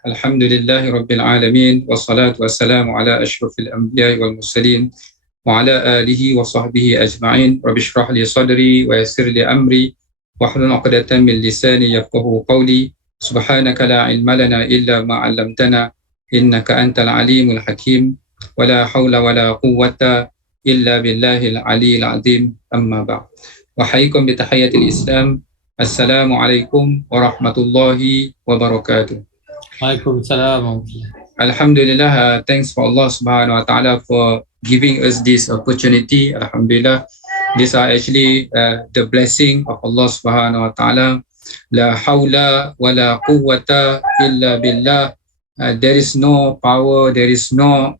Alhamdulillahi Rabbil Alamin. Wassalatu wassalamu ala ashrafil anbiya wal mursalin. Wa ala alihi wa sahbihi ajma'in. Rabbi shrah li sadri wa yassir li amri. Wahlul 'uqdatam min lisani yafqahu qawli. Subhanaka la ilma lana illa ma 'allamtana. Innaka antal alimul hakim. Wa la hawla wa la quwwata illa billahil aliyyil azim. Amma ba'd. Wa hayyikum bi tahiyatil Islam. Assalamualaikum warahmatullahi wabarakatuh. Waalaikumsalam. Alhamdulillah, thanks for Allah subhanahu wa ta'ala for giving us this opportunity. Alhamdulillah, these are actually the blessing of Allah subhanahu wa ta'ala. La hawla wa la quwwata illa billah. There is no power, there is no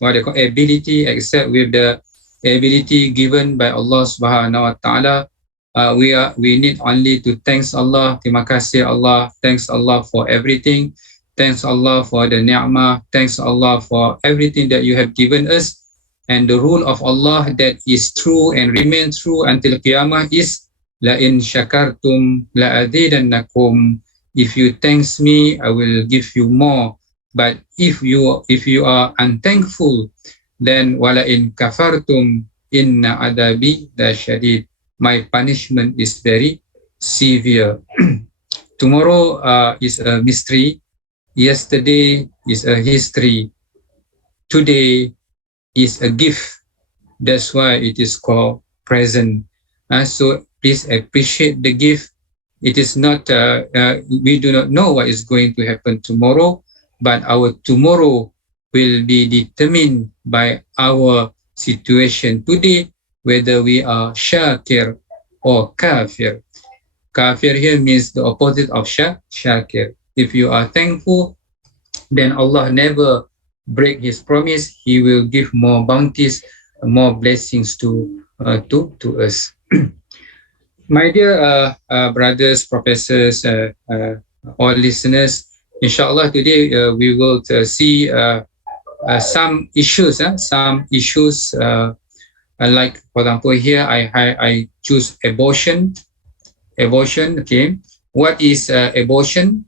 what they call ability except with the ability given by Allah subhanahu wa ta'ala. We need only to thanks Allah. Terima kasih Allah. Thanks Allah for everything. Thanks Allah for the ni'mah. Thanks Allah for everything that you have given us. And the rule of Allah that is true and remain true until Qiyamah is La in shakartum la azidannakum. If you thanks me, I will give you more. But if you are unthankful, then wala in kafartum inna adabi la shadid. My punishment is very severe. Tomorrow is a mystery. Yesterday is a history. Today is a gift. That's why it is called present. So please appreciate the gift. It is not, we do not know what is going to happen tomorrow, but our tomorrow will be determined by our situation today, whether we are shakir or kafir. Kafir here means the opposite of shakir. If you are thankful, then Allah never break His promise. He will give more bounties, more blessings to us. My dear brothers, professors, all listeners, inshallah today we will see some issues. Like for example here, I choose abortion. Okay, what is abortion?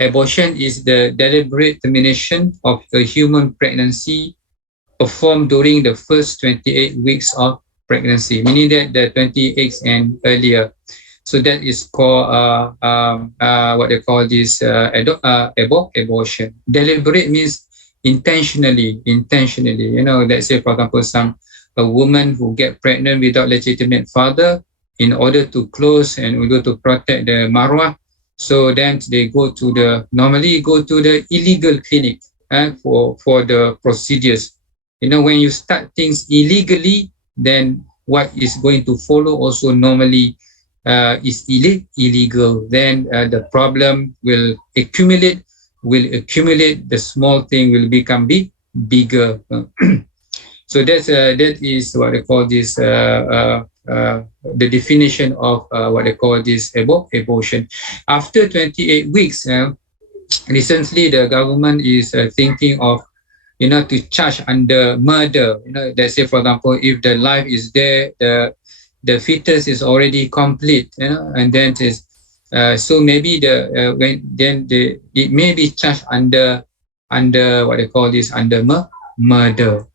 Abortion is the deliberate termination of a human pregnancy performed during the first 28 weeks of pregnancy, meaning that the 28 and earlier. So that is called what they call this abortion. Deliberate means intentionally. You know, let's say for example, a woman who get pregnant without legitimate father, in order to close and in order to protect the marwah. So then they normally go to the illegal clinic for the procedures. You know, when you start things illegally, then what is going to follow also normally is illegal. Then the problem will accumulate. The small thing will become bigger. So that is what they call this. The definition of what they call this abortion. After 28 weeks, recently the government is thinking of, to charge under murder. Let's say for example, if the life is there, the fetus is already complete, and then so maybe it may be charged under what they call this, under murder.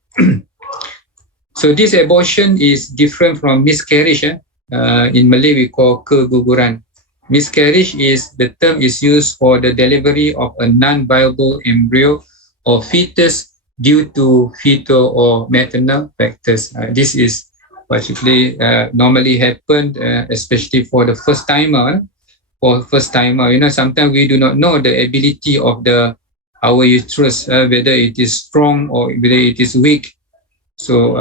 So this abortion is different from miscarriage. In Malay we call keguguran. Miscarriage is the term is used for the delivery of a non-viable embryo or fetus due to fetal or maternal factors. This is particularly normally happened, especially for the first timer. Sometimes we do not know the ability of our uterus, whether it is strong or whether it is weak. So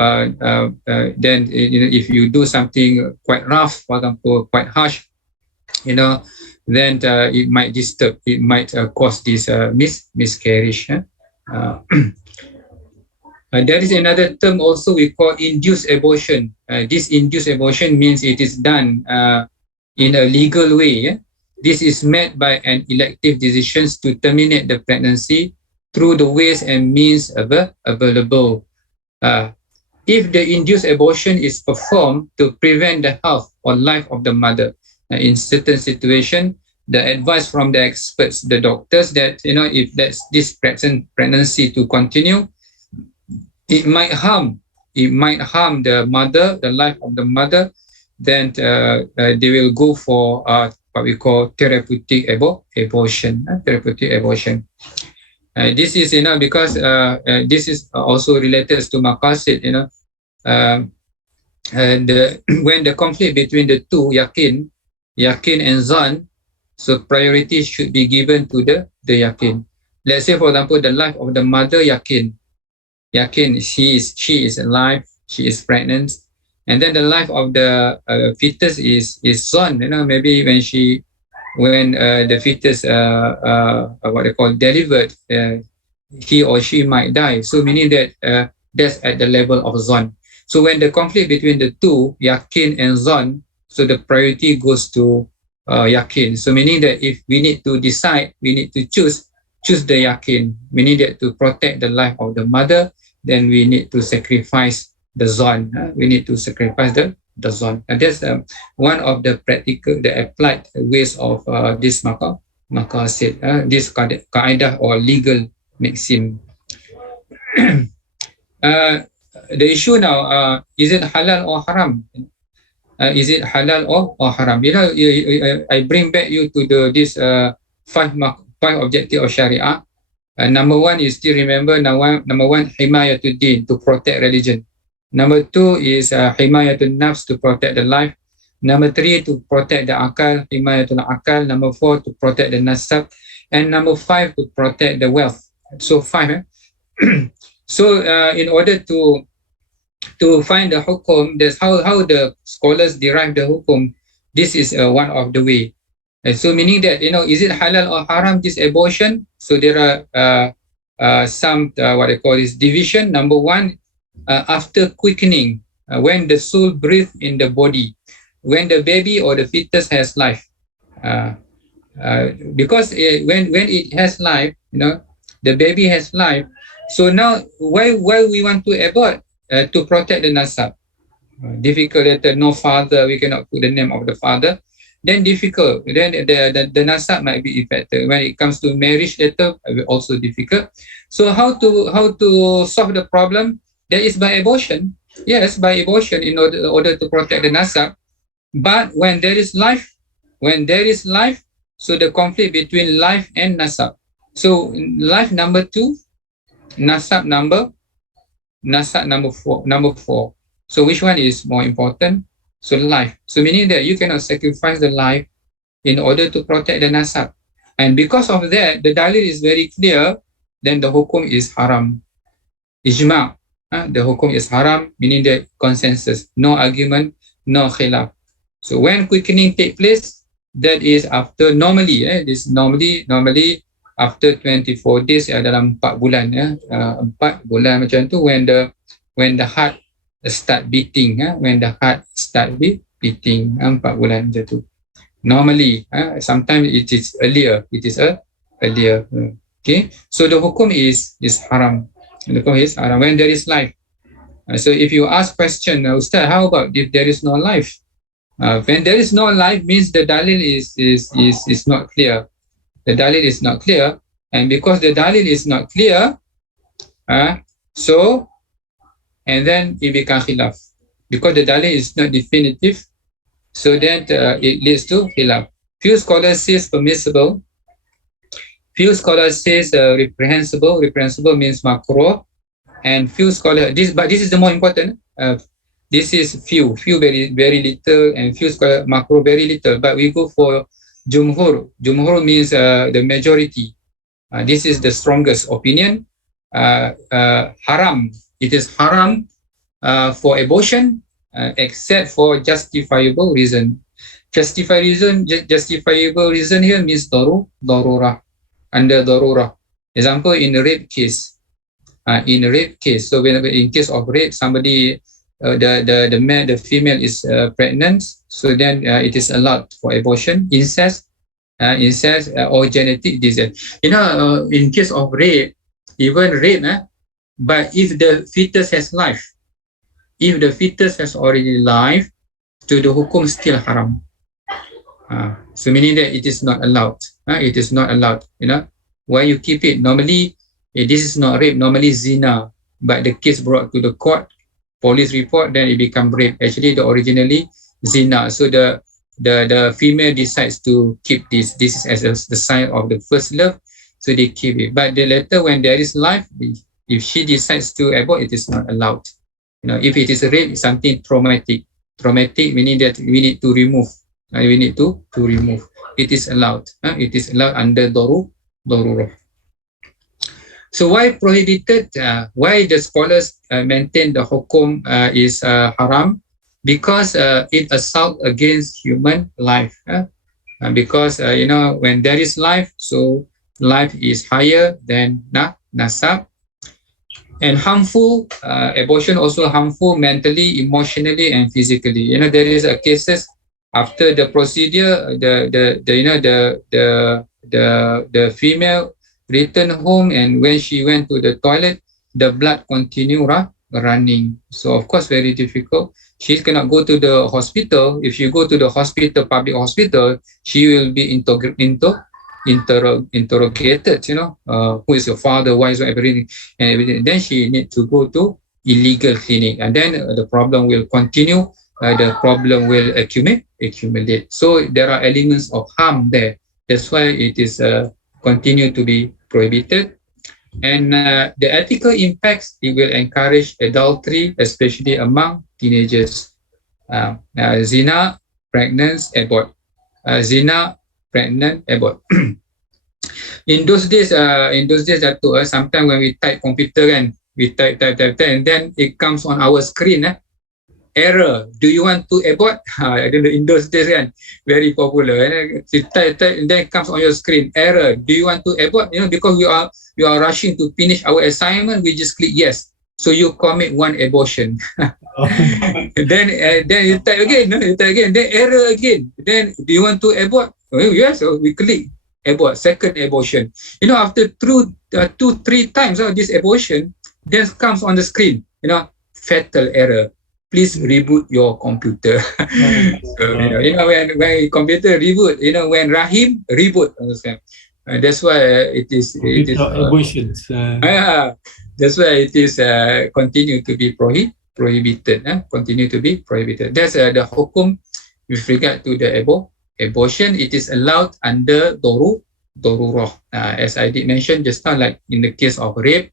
then, if you do something quite rough, for example, quite harsh, then it might disturb. It might cause this miscarriage. There is another term also we call induced abortion. This induced abortion means it is done in a legal way. This is made by an elective decision to terminate the pregnancy through the ways and means available. If the induced abortion is performed to prevent the health or life of the mother, in certain situations, the advice from the experts, the doctors, that if that's this pregnancy to continue, it might harm the mother, the life of the mother. Then they will go for what we call therapeutic abortion. Therapeutic abortion. This is because this is also related to maqasid. And when the conflict between the two, yakin and zan, so priority should be given to the yakin. Let's say, for example, the life of the mother, yakin, she is alive, she is pregnant, and then the life of the fetus is zan. Maybe when the fetus what they call delivered, he or she might die. So meaning that that's at the level of zan. So when the conflict between the two, yakin and zan, so the priority goes to yakin. So meaning that if we need to decide, we need to choose the yakin, meaning that to protect the life of the mother, then we need to sacrifice the zan. We need to sacrifice the zan. And that's one of the practical, the applied ways of this maqasid, this qaedah or legal maxim. The issue now, is it halal or haram? Is it halal or haram? I bring back you to this five objectives of Sharia. Number one is, still remember, number one, himayatul din, to protect religion. Number two is himayatul nafs, to protect the life. Number three, to protect the akal, himayatul akal. Number four, to protect the nasab. And number five, to protect the wealth. So five. So in order to find the hukum, that's how the scholars derive the hukum. This is one of the way. So meaning that, is it halal or haram, this abortion? So there are some what they call this division. Number one, after quickening, when the soul breathes in the body, when the baby or the fetus has life, because when it has life, the baby has life. So now, why we want to abort? To protect the nasab. Difficult letter, no father, we cannot put the name of the father. Then difficult. Then the nasab might be affected. When it comes to marriage letter, also difficult. So how to solve the problem? That is by abortion. Yes, by abortion, in order to protect the nasab. But when there is life, so the conflict between life and nasab. So life number 2, nasab number four. So which one is more important? So life. So meaning that you cannot sacrifice the life in order to protect the nasab. And because of that, the dalil is very clear, then the hukum is haram. Ijma'. The hukum is haram, meaning that consensus, no argument, no khilaf. So when quickening take place, that is after normally after 24 days, dalam 4 bulan, 4 bulan macam tu, when the heart start beating, when the heart start beating, 4 bulan macam tu. Normally, sometimes it is earlier. Okay, so the hukum is haram. The hukum is haram when there is life. So if you ask question, Ustaz, how about if there is no life? When there is no life, means the dalil is not clear. The dalil is not clear, and because the dalil is not clear, so and then it becomes khilaf, because the dalil is not definitive, so that it leads to khilaf. Few scholars says permissible, few scholars says reprehensible. Reprehensible means makruh, and few scholars but this is the more important. This is few very very little, and few scholars makruh very little. But we go for Jumhur. Jumhur means the majority. This is the strongest opinion. Haram. It is haram for abortion, except for justifiable reason. Justifiable reason here means darurah. Under darurah. Example, in a rape case. So when in case of rape, somebody, the female is pregnant, so then it is allowed for abortion. Incest or genetic disease. In case of rape, even rape, but if the fetus has life, if the fetus has already life, so the hukum still haram. So meaning that it is not allowed. It is not allowed. Why you keep it? Normally, this is not rape. Normally zina, but the case brought to the court, police report, then it become rape. Actually, the originally zina. So the female decides to keep this. This is as the sign of the first love. So they keep it. But the later when there is life, if she decides to abort, it is not allowed. If it is a rape, it's something traumatic. Traumatic meaning that we need to remove. We need to remove. It is allowed. It is allowed under darurah. So why prohibited? Why the scholars maintain the hukum is haram? Because it assault against human life. Because when there is life, so life is higher than nasab. And harmful, abortion also harmful mentally, emotionally, and physically. There is a cases after the procedure, the female returned home, and when she went to the toilet, the blood continued running. So of course, very difficult. She cannot go to the hospital. If you go to the hospital, public hospital, she will be interrogated, who is your father, why is everything, and everything. Then she need to go to illegal clinic, and then the problem will continue. The problem will accumulate. So there are elements of harm there. That's why it is continue to be prohibited. And the ethical impacts, it will encourage adultery, especially among teenagers. Zina, pregnancy, abort. Zina, pregnant, abort. In those days, sometimes when we type computer, and we type, and then it comes on our screen. Error. Do you want to abort? I don't know. In those days, very popular. You type, and then it comes on your screen. Error. Do you want to abort? Because you are rushing to finish our assignment, we just click yes. So you commit one abortion. Then you type again. Then error again. Then do you want to abort? Oh, yes. So we click abort. Second abortion. After 2-3 times of this abortion, then comes on the screen. Fatal error. Please reboot your computer. So, when computer reboot, when Rahim reboot, that's why it is abortions. That's why it is continue to be prohibited. Continue to be prohibited. That's the hukum with regard to the abortion. It is allowed under darurah. As I did mention just now, like in the case of rape.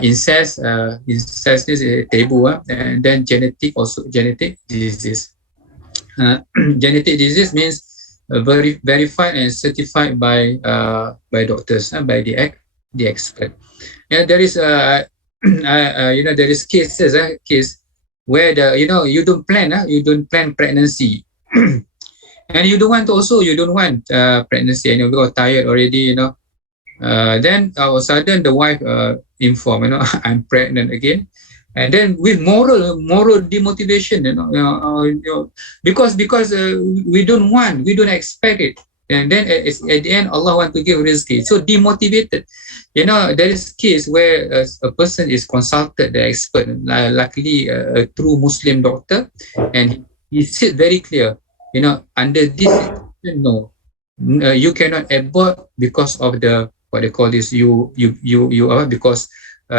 Incest is a taboo, and then genetic disease. Genetic disease means verified and certified by doctors, by the expert. Yeah, there is there is case where you don't plan pregnancy, and you don't want pregnancy, because tired already, then all of a sudden the wife inform, I'm pregnant again, and then with moral demotivation, because we don't expect it, and then at the end Allah want to give rizki, so demotivated. There is case where a person is consulted the expert, luckily a true Muslim doctor, and he said very clear, under this situation, no, you cannot abort because of the what they call this, because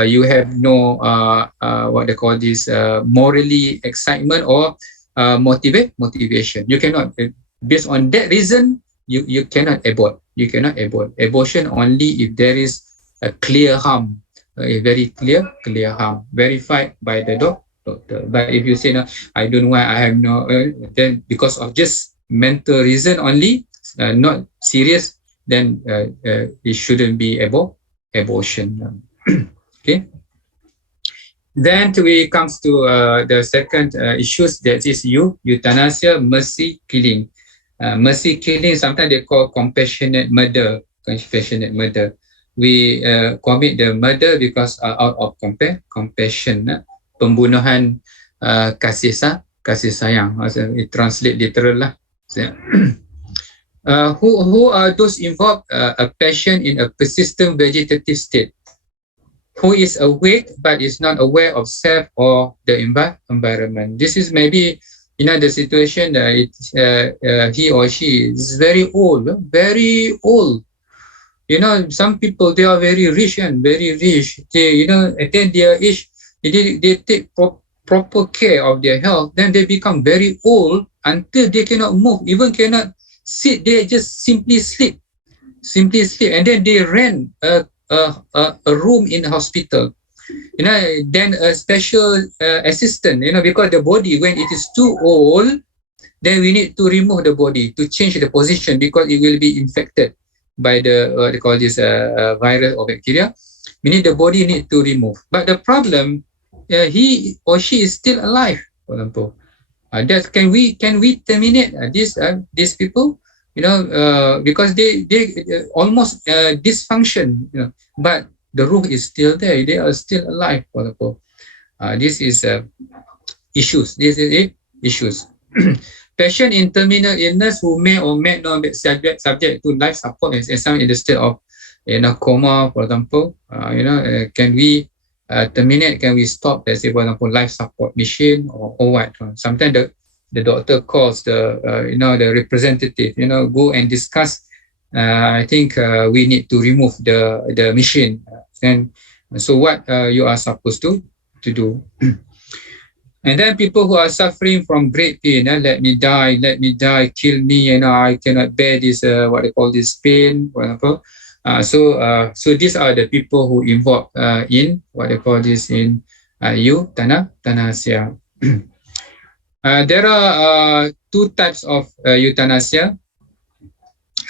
you have no what they call this morally excitement or motivation. You cannot, based on that reason, you cannot abort. You cannot abort. Abortion only if there is a clear harm, a very clear harm verified by the doctor. But if you say no, I don't want, I have no, then because of just mental reason only, not serious, then it shouldn't be abortion. Okay. Then we comes to the second issues, that is euthanasia, mercy killing. Mercy killing, sometimes they call compassionate murder. We commit the murder because out of compassion, pembunuhan kasih sayang. It translate literal lah. Who are those involved? A patient in a persistent vegetative state, who is awake but is not aware of self or the environment. This is maybe the situation he or she is very old, very old. Some people, they are very rich and very rich. They, at their age, they take proper care of their health. Then they become very old until they cannot move, even cannot sit. They just simply sleep, and then they rent a room in the hospital. Then a special assistant. Because the body, when it is too old, then we need to remove the body to change the position because it will be infected by the they call this virus or bacteria. Meaning the body need to remove. But the problem, he or she is still alive. For example, that can we terminate these people? Because they almost dysfunction. But the ruh is still there. They are still alive. For example, this is issues. This is issues. Patient in terminal illness who may or may not be subject to life support, and some in the state of coma, for example, can we terminate? Can we stop? Let's say, for example, life support machine or what? Sometimes the doctor calls the the representative, go and discuss. I think we need to remove the machine. And so what you are supposed to do? And then people who are suffering from great pain, let me die, kill me, I cannot bear this, what they call this pain, for example. So these are the people who involved in what they call this in euthanasia. There are two types of euthanasia.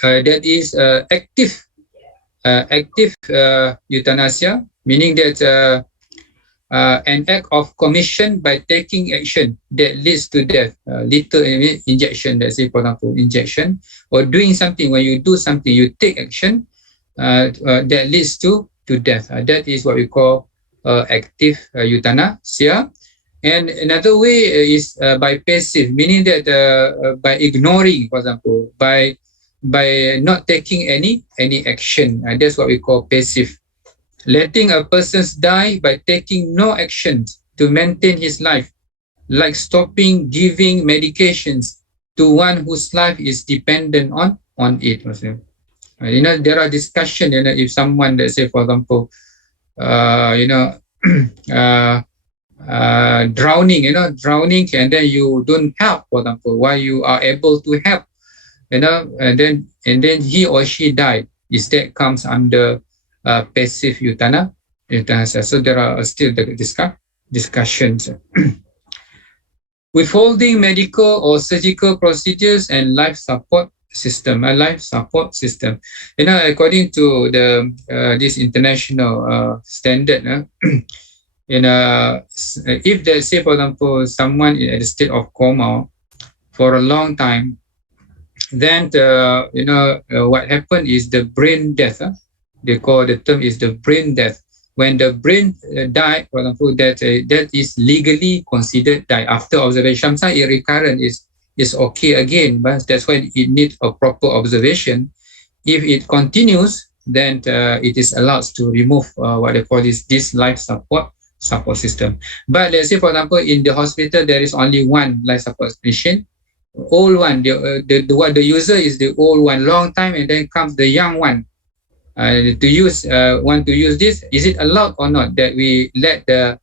That is active euthanasia, meaning that an act of commission by taking action that leads to death. Lethal injection, let's say, for example, injection, or doing something. When you do something, you take action that leads to death. That is what we call active euthanasia. And another way is by passive, meaning that by ignoring, for example, by not taking any action. That's what we call passive. Letting a person die by taking no action to maintain his life, like stopping giving medications to one whose life is dependent on it. There are discussions. If someone, let's say, for example, drowning, and then you don't help, for example, while you are able to help, and then he or she died. Is that comes under passive euthanasia? So there are still the discussions. Withholding medical or surgical procedures and life support system. According to the this international standard, if they say, for example, someone in a state of coma for a long time, then what happened is the brain death. They call the term is the brain death. When the brain died, for example, that is legally considered die. After observation, sometimes it recurrent is okay again, but that's why it needs a proper observation. If it continues, then it is allowed to remove what they call this life support system. But let's say, for example, in the hospital there is only one life support patient, old one. The user is the old one, long time, and then comes the young one. Want to use this, is it allowed or not that we let the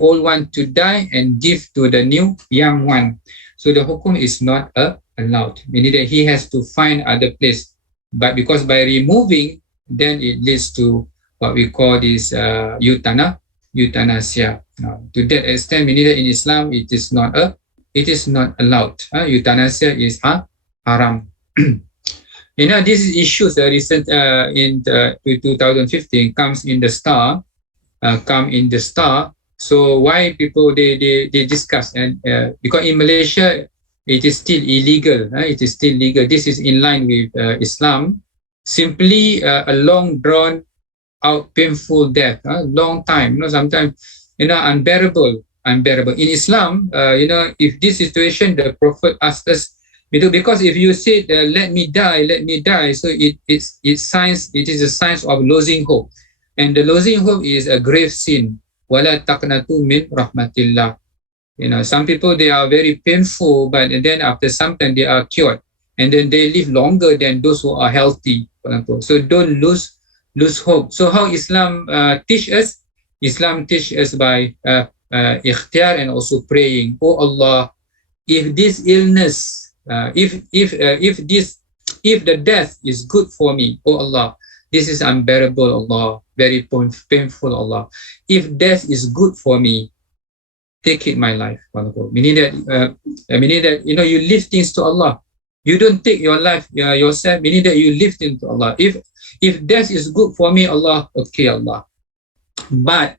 old one to die and give to the new young one? So the hukum is not allowed, meaning that he has to find other place. But because by removing, then it leads to what we call this euthanasia. To that extent, meaning that in Islam it is not allowed. Euthanasia is haram. This is issues recent in 2015 comes in the Star. So why people they discuss, and because in Malaysia it is still illegal. This is in line with Islam. Simply a long drawn out painful death, long time. Sometimes unbearable. In Islam, if this situation, the Prophet asked us. Because if you say let me die, so it is a sign of losing hope, and the losing hope is a grave sin. Wala taqnatu min rahmatillah. Some people, they are very painful, but then after some time they are cured, and then they live longer than those who are healthy, for example. So don't lose hope. So how Islam teach us? Islam teach us by ikhtiar and also praying. Oh Allah, if this illness, if the death is good for me, oh Allah, this is unbearable, Allah, very painful, Allah. If death is good for me, take it my life, meaning that you leave things to Allah. You don't take your life yourself, meaning that you leave things to Allah. If death is good for me, Allah, okay, Allah. But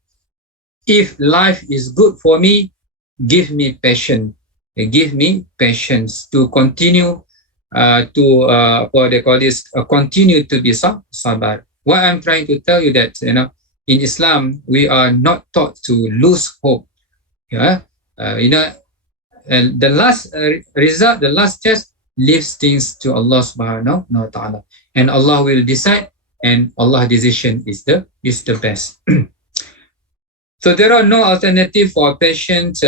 if life is good for me, give me patience. Give me patience to continue what they call this, continue to be sabar. What I'm trying to tell you that in Islam we are not taught to lose hope. And the last result, the last test, leaves things to Allah subhanahu wa ta'ala, and Allah will decide, and Allah's decision is the best. So there are no alternative for patients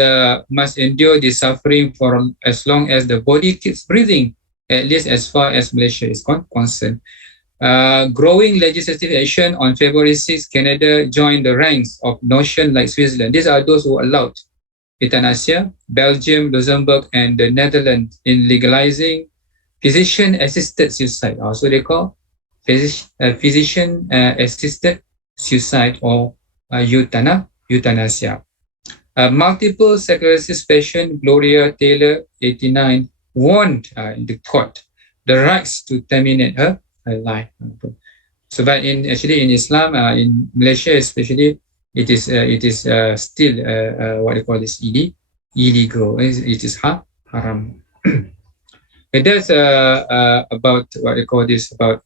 must endure the suffering for as long as the body keeps breathing, at least as far as Malaysia is concerned. Growing legislative action. On February 6, Canada joined the ranks of nations like Switzerland. These are those who allowed euthanasia. Belgium, Luxembourg, and the Netherlands in legalizing physician-assisted suicide. Also they call physician-assisted suicide, or euthanasia. Multiple sclerosis patient Gloria Taylor, 89, won in the court the rights to terminate her life. So, but in Islam, in Malaysia especially, it is still what they call this illegal. It is haram. And that's about what they call this, about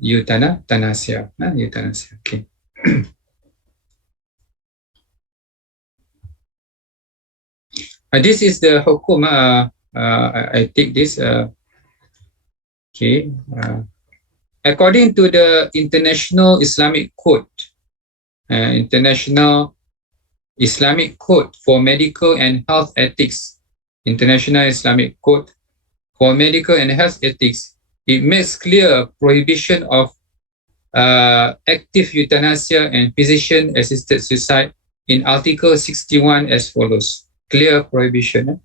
euthanasia. Okay. This is the hukum. I take this. Okay. According to the International Islamic Code, International Islamic Code for Medical and Health Ethics, International Islamic Code for Medical and Health Ethics, it makes clear prohibition of active euthanasia and physician-assisted suicide in Article 61 as follows. Clear prohibition.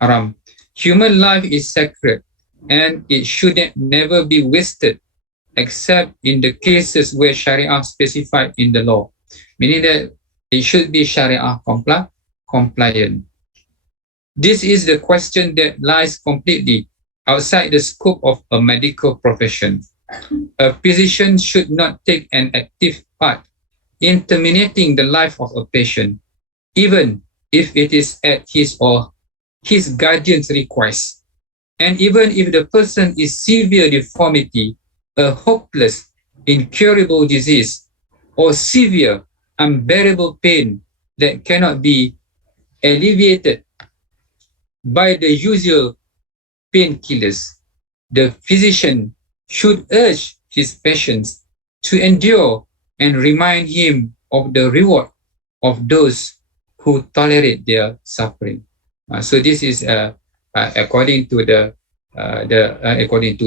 Haram. Human life is sacred and it should never be wasted except in the cases where Sharia specified in the law, meaning that it should be Sharia compliant. This is the question that lies completely outside the scope of a medical profession. A physician should not take an active part in terminating the life of a patient, even if it is at his or his guardian's request, and even if the person is severe deformity, a hopeless, incurable disease, or severe, unbearable pain that cannot be alleviated by the usual painkillers. The physician should urge his patients to endure and remind him of the reward of those who tolerate their suffering. So this is according to according to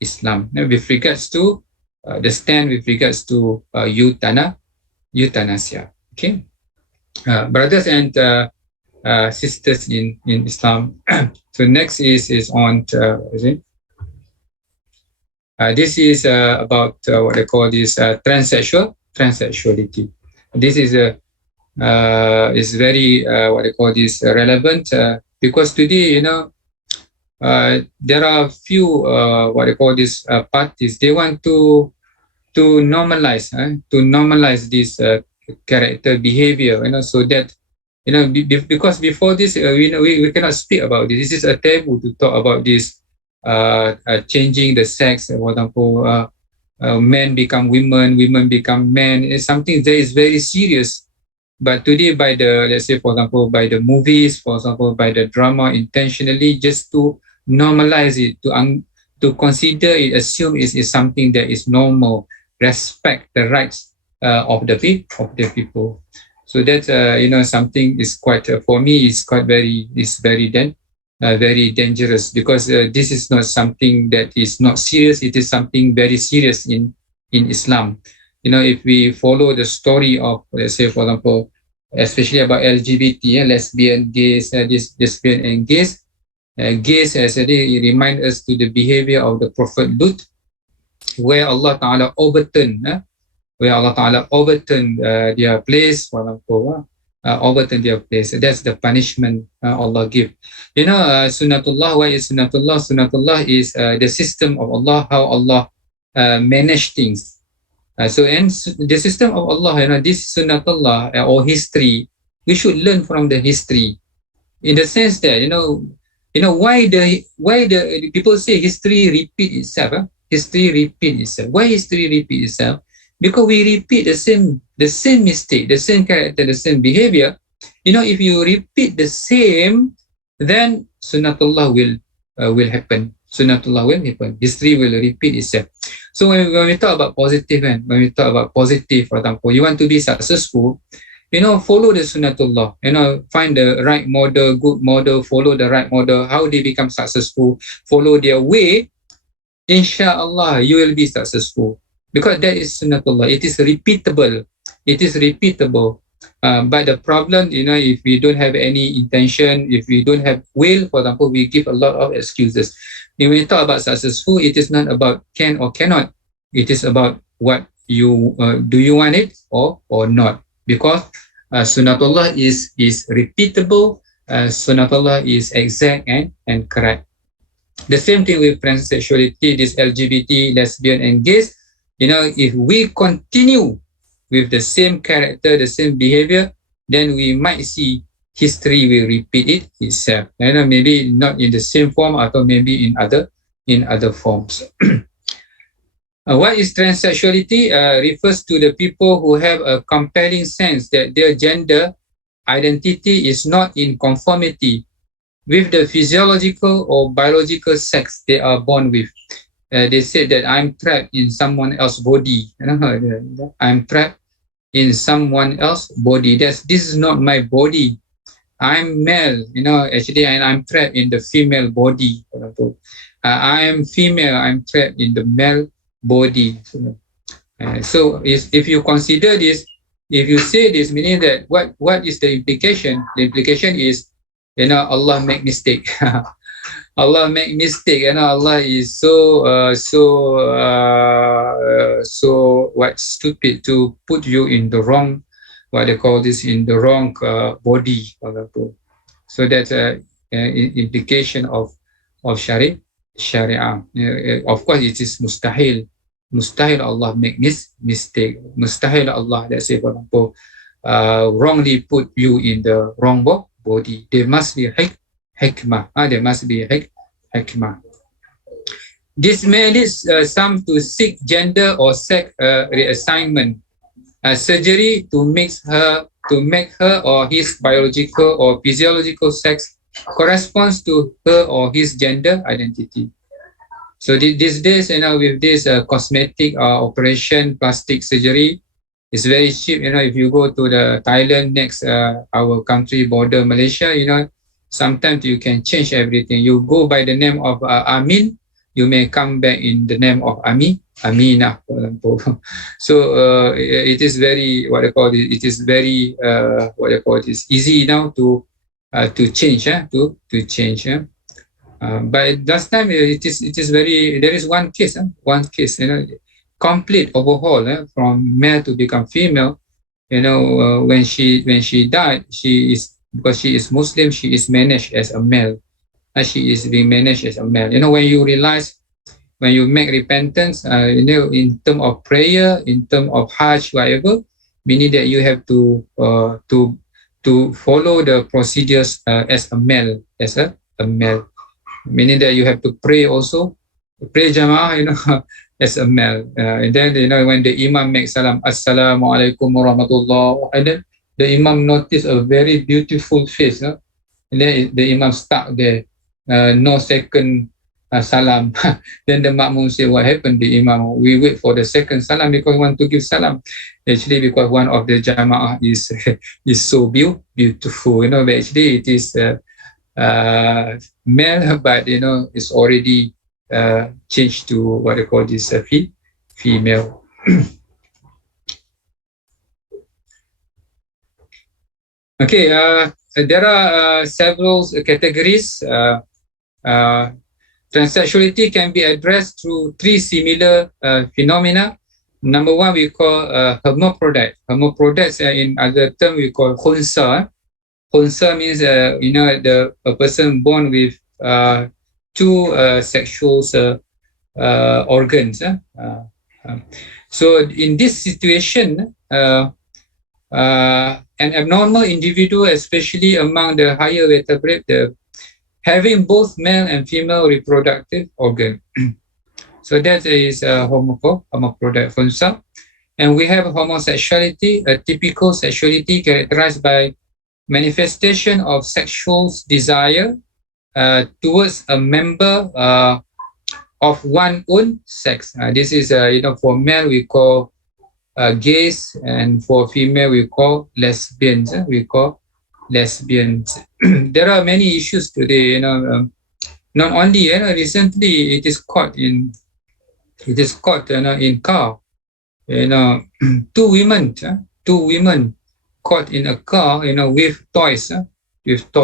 Islam. Now, with regards to the stand with regards to euthanasia. Okay, brothers and sisters in Islam. So next is on this is about what they call this transsexuality. This is very what they call this relevant because today there are few what they call this parties. They want to normalize this character behavior, so that because before this we cannot speak about this. This is a taboo to talk about this changing the sex. For example, men become women, women become men. It's something that is very serious. But today, by the, let's say, for example, by the movies, for example, by the drama, intentionally just to normalize it, to consider it, assume it is something that is normal, respect the rights of the people. So that's something is quite for me is quite very dangerous, because this is not something that is not serious. It is something very serious in Islam. If we follow the story of, let's say, for example, especially about LGBT, lesbian, gays, lesbian and gays. Gays actually remind us to the behavior of the Prophet Lut, where Allah Ta'ala overturned their place, for example, overturn their place. That's the punishment Allah give. Sunnatullah. Why is Sunnatullah? Sunnatullah is the system of Allah, how Allah manage things. And the system of Allah, this Sunnatullah or history, we should learn from the history, in the sense that why the people say history repeat itself. History repeat itself. Why history repeat itself? Because we repeat the same mistake, the same character, the same behavior. If you repeat the same, then Sunnatullah will happen. Sunnatullah will happen. History will repeat itself. So when we talk about positive, for example, you want to be successful, follow the Sunnatullah. Find the right model, good model, follow the right model, how they become successful, follow their way. Inshallah, you will be successful. Because that is Sunnatullah. It is repeatable. But the problem, if we don't have any intention, if we don't have will, for example, we give a lot of excuses. When we talk about successful, it is not about can or cannot. It is about what you do you want it or not. Because Sunnatullah is repeatable. Sunnatullah is exact and correct. The same thing with transsexuality, this LGBT, lesbian, and gays. If we continue with the same character, the same behavior, then we might see history will repeat itself. Maybe not in the same form, or maybe in other forms. What is transsexuality? Refers to the people who have a compelling sense that their gender identity is not in conformity with the physiological or biological sex they are born with. They said that I'm trapped in someone else's body. I'm trapped in someone else's body. This is not my body. I'm male, actually, and I'm trapped in the female body. I am female. I'm trapped in the male body. So if you consider this, if you say this, meaning that what is the implication? The implication is, Allah make mistake. Allah make mistake, Allah is so stupid to put you in the wrong, what they call this, in the wrong body. So that's an implication of Sharia. Of course, it is mustahil Allah make mistake. Mustahil Allah, let's say, for example, wrongly put you in the wrong body. There must be hikmah. There must be hikmah. This may lead some to seek gender or sex reassignment, surgery to make her or his biological or physiological sex corresponds to her or his gender identity. So these days, with this cosmetic operation, plastic surgery, it's very cheap. If you go to the Thailand next our country border, Malaysia, sometimes you can change everything. You go by the name of Amin, you may come back in the name of Aminah, for example. So it is very, it is very, easy now to change, to change. But last time it is very, there is one case, complete overhaul from male to become female. When she died, because she is Muslim, she is managed as a male. She is being managed as a male. When you realize, when you make repentance, in terms of prayer, in terms of hajj, whatever, meaning that you have to follow the procedures as a male, meaning that you have to pray also, pray jama'ah, as a male. And then, when the imam makes salam, assalamu alaikum warahmatullah, and then the imam noticed a very beautiful face, and then the imam stuck there, no second salam. Then the makmum say, what happened? The imam, we wait for the second salam because we want to give salam. Actually, because one of the jama'ah is is so beautiful, but actually it is male, but it's already changed to what they call this female. Okay, there are several categories. Transsexuality can be addressed through three similar phenomena. Number one, we call hermaphrodite. Hermaphrodites, in other term, we call khunsa. Khunsa means, a person born with two sexual organs. So in this situation, an abnormal individual, especially among the higher vertebrate, having both male and female reproductive organ. So that is hermaphrodite khunsa. And we have homosexuality, a typical sexuality characterized by manifestation of sexual desire towards a member of one own sex. This is, for male we call gays, and for female we call lesbians. There are many issues today. Not only recently it is caught in car. Two women caught in a car, with toys. For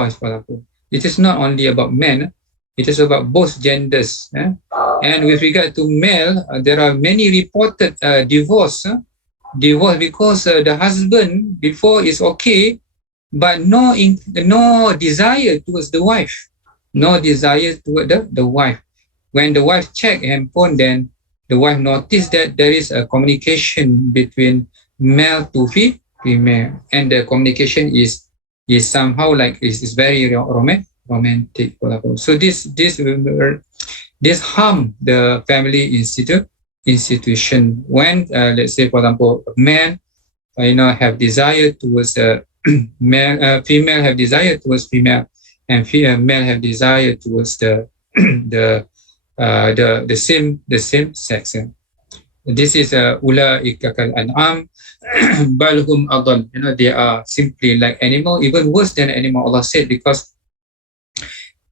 example. It is not only about men. It is about both genders. And with regard to male, there are many reported divorce because the husband before is okay, but no desire towards the wife. No desire toward the wife. When the wife checked handphone, then the wife noticed that there is a communication between male to female, and the communication is somehow like is very romantic. So this harm the family institution when, let's say, for example, men have desire towards male, female have desire towards female, and male have desire towards the same sex. This is ulaika kal an'am bal hum adall. They are simply like animal, even worse than animal. Allah said, because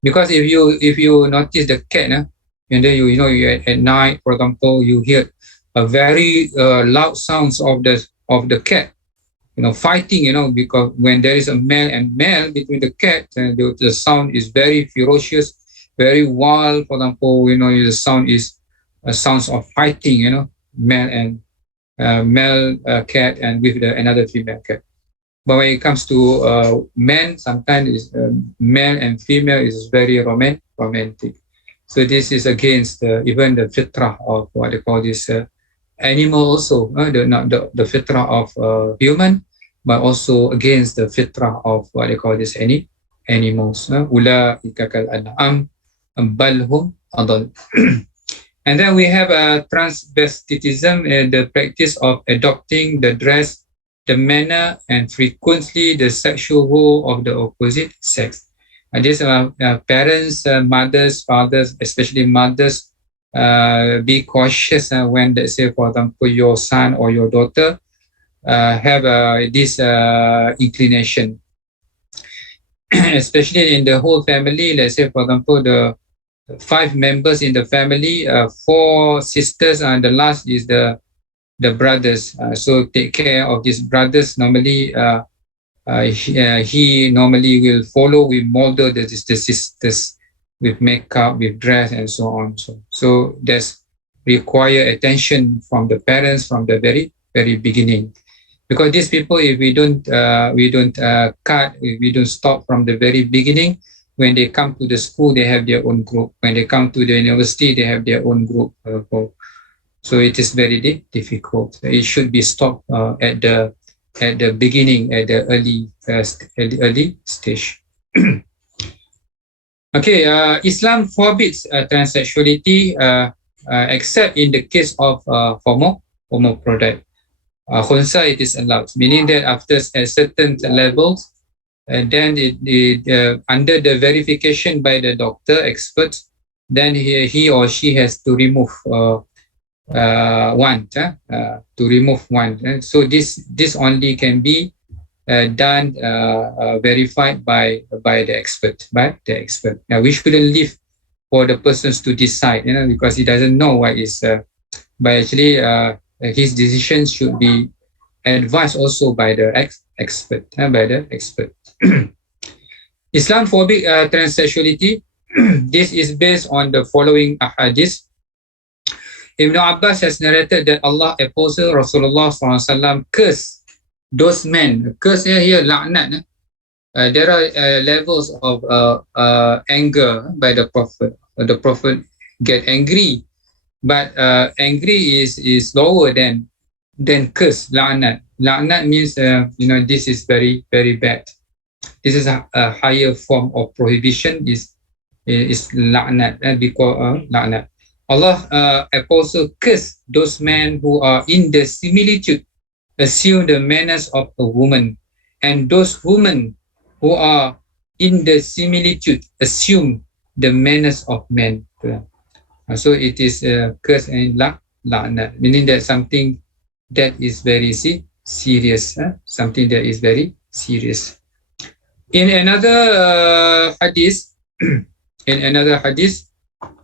if you notice the cat, and then you at night, for example, you hear a very loud sounds of the cat, fighting, because when there is a male and male between the cat, the sound is very ferocious, very wild. For example, the sound is sounds of fighting, male and male cat and with another female cat. But when it comes to men, sometimes male and female is very romantic. So this is against even the fitrah of what they call this animal also, not the fitrah of human, but also against the fitrah of what they call this animals. Ulaika kal an'am bal hum adall. And then we have transvestitism, the practice of adopting the dress, the manner, and frequently the sexual role of the opposite sex. These are parents, mothers, fathers, especially mothers. Be cautious when, let's say, for example, your son or your daughter have this inclination, especially in the whole family. Let's say, for example, the 5 members in the family, 4 sisters, and the last is the brothers. So take care of these brothers. Normally, he normally will follow, will model the sisters with makeup, with dress, and so on. So that's require attention from the parents from the very beginning, because these people, if we don't cut, if we don't stop from the very beginning, when they come to the school, they have their own group. When they come to the university, they have their own group. So it is very difficult. It should be stopped at the beginning, at the early stage. Okay, Islam forbids transsexuality except in the case of hermaphrodite. Khunsa, it is allowed, meaning that after a certain levels, then it under the verification by the doctor experts, then he or she has to remove one, to remove one. So this only can be done, verified by the expert. Now we shouldn't leave for the persons to decide, because he doesn't know what is. But actually, his decision should be advised also by the expert. Islamophobic transsexuality. This is based on the following ahadith. Ibn Abbas has narrated that Allah Apostle Rasulullah SAW cursed those men. Curse here, la'nat. There are levels of anger by the Prophet. The Prophet get angry, but angry is lower than curse. La'nat. La'nat means this is very, very bad. This is a higher form of prohibition. Is la'nat, because la'nat. Allah also cursed those men who are in the similitude, assume the manners of a woman, and those women who are in the similitude assume the manners of men. So it is curse and la'nat, meaning that something that is very serious, something that is very serious. In another hadith,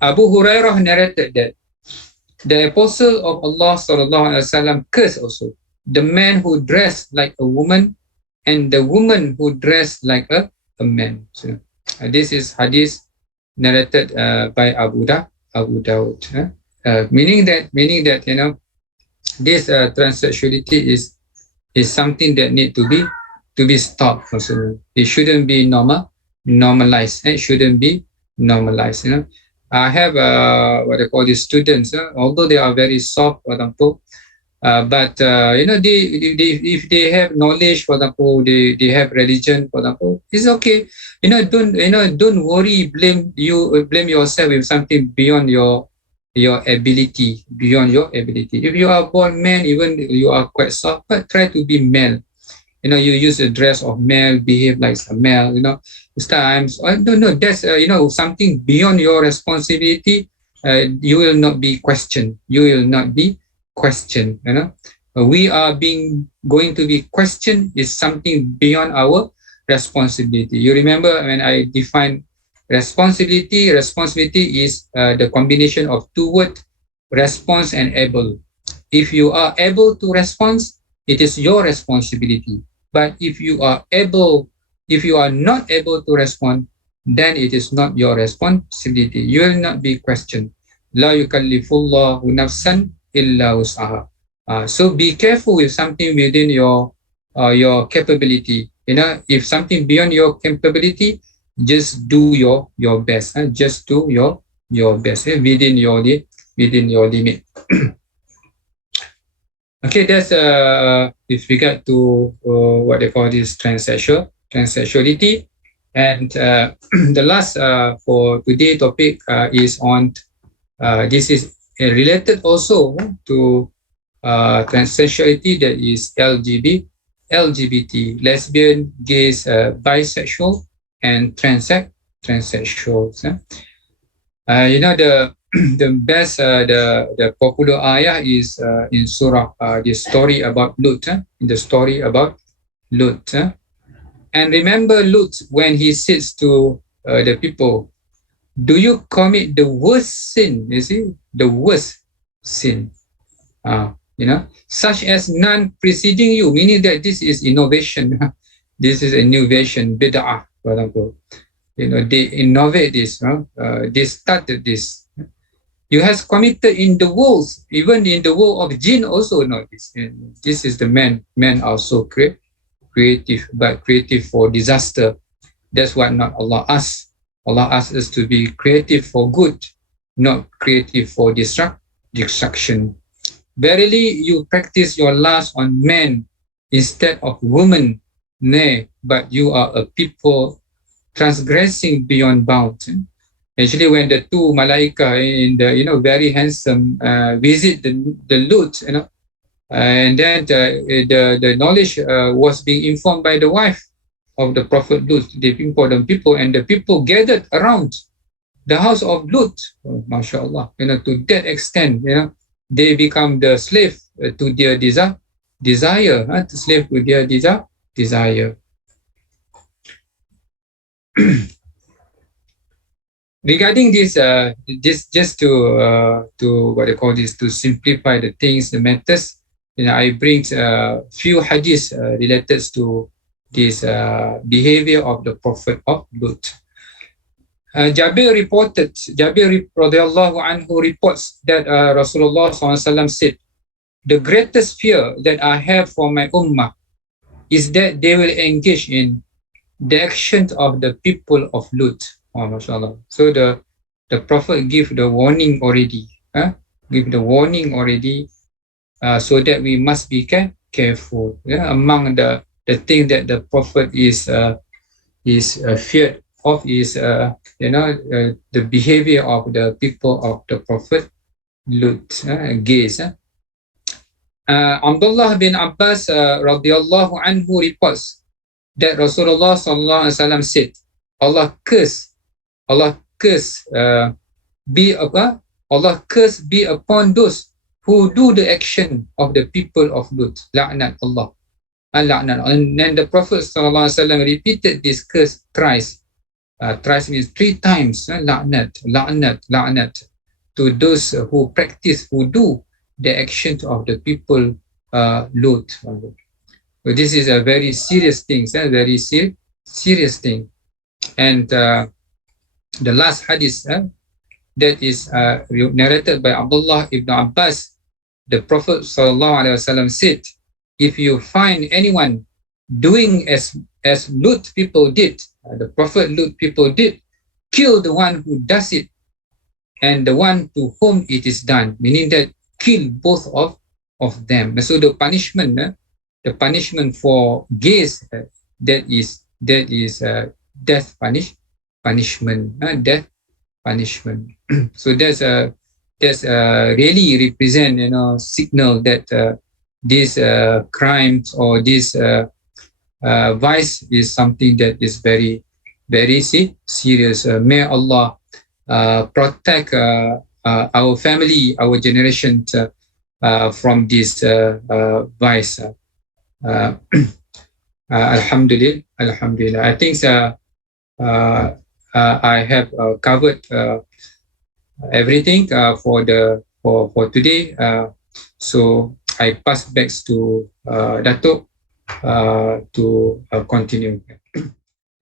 Abu Hurairah narrated that the Apostle of Allah SAW cursed also the man who dressed like a woman and the woman who dressed like a man. So this is hadith narrated by Abu Dawud. Meaning that this transsexuality is something that need to be stopped. Also, it shouldn't be normalized. It shouldn't be normalized. I have what I call these students, although they are very soft, for example, but if they have knowledge, for example, they have religion, for example, it's okay. Don't worry, blame yourself with something beyond your ability, If you are born man, even you are quite soft, but try to be male. You use the dress of male, behave like a male. Sometimes I don't know. That's something beyond your responsibility. You will not be questioned. We are going to be questioned is something beyond our responsibility. You remember when I defined responsibility? Responsibility is the combination of two words, response and able. If you are able to respond, it is your responsibility. But if you are not able to respond, then it is not your responsibility. You will not be questioned. La yukallifullahu nafsan illa wus'aha. So be careful with something within your capability. If something beyond your capability, just do your best. Just do your best within your limit. Okay, that's with regard to what they call this transsexuality. And the last for today topic is on this is related also to transsexuality, that is LGBT, lesbian, gays, bisexual, and transsexuals. The best, the popular ayah is in Surah, the story about Lut. In the story about Lut. And remember Lut when he says to the people, do you commit the worst sin? You see, the worst sin. Such as none preceding you, meaning that this is innovation. This is innovation, bid'ah, for example. They innovate this. They started this. You have committed in the world, even in the world of jinn also know this. And this is the men. Men are so creative, but creative for disaster. That's what not Allah asks. Allah asks us to be creative for good, not creative for destruction. Verily, you practice your lust on men instead of women. Nay, but you are a people transgressing beyond bounds. Actually, when the two malaika in the very handsome visit the Lut, and then the knowledge was being informed by the wife of the Prophet Lut. They informed the people, and the people gathered around the house of Lut, mashallah, to that extent, they become the slave to their desire, to slave to their desire. Regarding this, just to what they call this, to simplify the things, the matters, I bring few hajjis related to this behavior of the Prophet of Lut. Jabir radiallahu anhu reports that Rasulullah SAW said, the greatest fear that I have for my ummah is that they will engage in the actions of the people of Lut. Oh, mashallah. So the Prophet give the warning already. So that we must be careful. Among the thing that the Prophet is feared of is the behavior of the people of the Prophet Lut, gays. Abdullah bin Abbas radiyallahu anhu reports that Rasulullah sallallahu alaihi wasallam said, Allah curse be upon those who do the action of the people of Lut. La'nat Allah. And then the Prophet sallallahu alaihi wasallam repeated this curse thrice. Thrice means 3 times. La'nat to those who do the actions of the people Lut. So this is a very serious thing, very serious thing. And the last hadith that is narrated by Abdullah ibn Abbas, the Prophet ﷺ said, if you find anyone doing as Lut people did, the Prophet Lut people did, kill the one who does it and the one to whom it is done, meaning that kill both of them. And so the punishment for gays, that is death punishment. Death punishment. So that's really represent signal that this crimes or this vice is something that is very, very serious. May Allah protect our family, our generation from this vice. Alhamdulillah. I think I have covered everything for today. So I pass back to Datuk to continue.